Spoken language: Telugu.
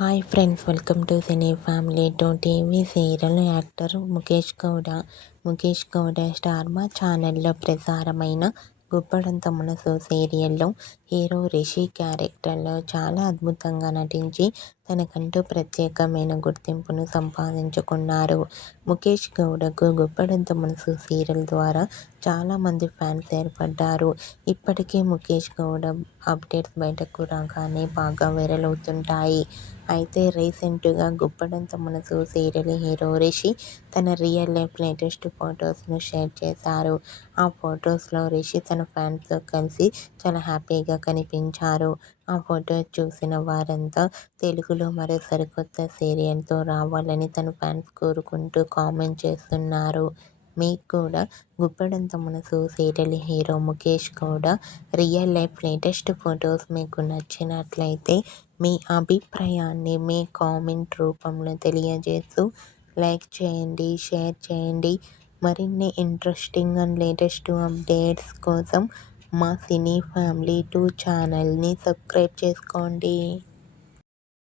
Hi friends, welcome to cine family to TV serial. Actor Mukesh Gowda Star Maa ఛానల్లో ప్రసారమైన గుప్పడంత మనసు సీరియల్లో హీరో రిషి క్యారెక్టర్లో చాలా అద్భుతంగా నటించి తనకంటూ ప్రత్యేకమైన గుర్తింపును సంపాదించుకున్నారు. ముఖేష్ గౌడకు గుప్పడంత మనసు సీరియల్ ద్వారా చాలామంది ఫ్యాన్స్ ఏర్పడ్డారు. ఇప్పటికీ ముఖేష్ గౌడ అప్డేట్స్ బయటకు రాగానే బాగా వైరల్ అవుతుంటాయి. అయితే రీసెంట్గా గుప్పడంత మనసు సీరియల్ హీరో రిషి తన రియల్ లైఫ్ లేటెస్ట్ ఫొటోస్ను షేర్ చేశారు. ఆ ఫొటోస్లో రిషి తన ఫ్యాన్స్తో కలిసి చాలా హ్యాపీగా కనిపించారు. ఆ ఫొటోస్ చూసిన వారంతా తెలుగులో మరో సరికొత్త సీరియల్తో రావాలని తన ఫ్యాన్స్ కోరుకుంటూ కామెంట్ చేస్తున్నారు. మీకు కూడా Guppedantha Manasu serial hero Mukesh Gowda real life latest photos మీకు నచ్చినట్లయితే మీ అభిప్రాయాన్ని మీ కామెంట్ రూపంలో తెలియజేస్తూ లైక్ చేయండి, షేర్ చేయండి. మరిన్ని ఇంట్రెస్టింగ్ అండ్ లేటెస్ట్ అప్డేట్స్ కోసం మా సినీ ఫ్యామిలీ 2 ఛానల్ని సబ్స్క్రైబ్ చేసుకోండి.